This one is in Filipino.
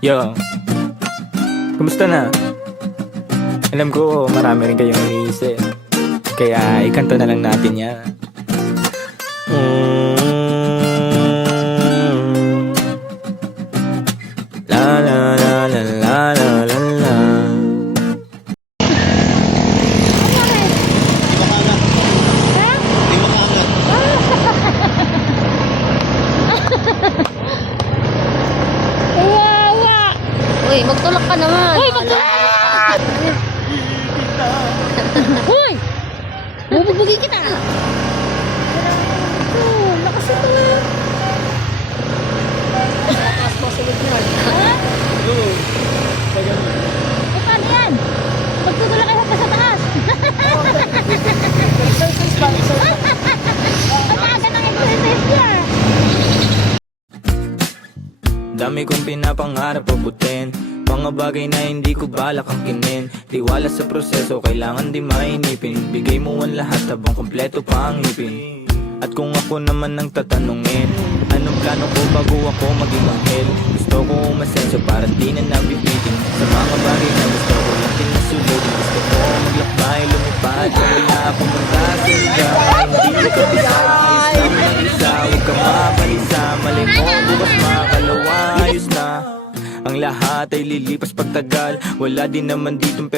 Yo, kumusta na? Alam ko marami rin kayong iniisip, kaya ikanta na lang natin yan. La la la la la la la la. Uy, magtulak ka naman. Uy, magtulak! Uy! Bubugbugin kita! Lakas ito nga. Lakas mo sa loob. Ha? Paano yan? Magtutulak kayo pa sa taas. Ang aga ng exercise niya. Dami kong pinapangarap abutin, mga bagay na hindi ko balak angkinin. Tiwala sa proseso, kailangan di mainipin. Bigay mo ang lahat habang kompleto pa ang ngipin. At kung ako naman ang tatanungin, anong plano ko bago ako maging anghel? Gusto ko umasenso para di na nabibitin sa mga bagay na gusto ko lang pinasulit. Gusto ko maglakbay, lumipad, wala akong punta sa lugar. Hindi ka bisa, ayos lang mag-isa. Huwag ka mabalisa, mali mo bukas makalawa. Ayos na, ang lahat ay lilipas pagtagal. Wala din naman ditong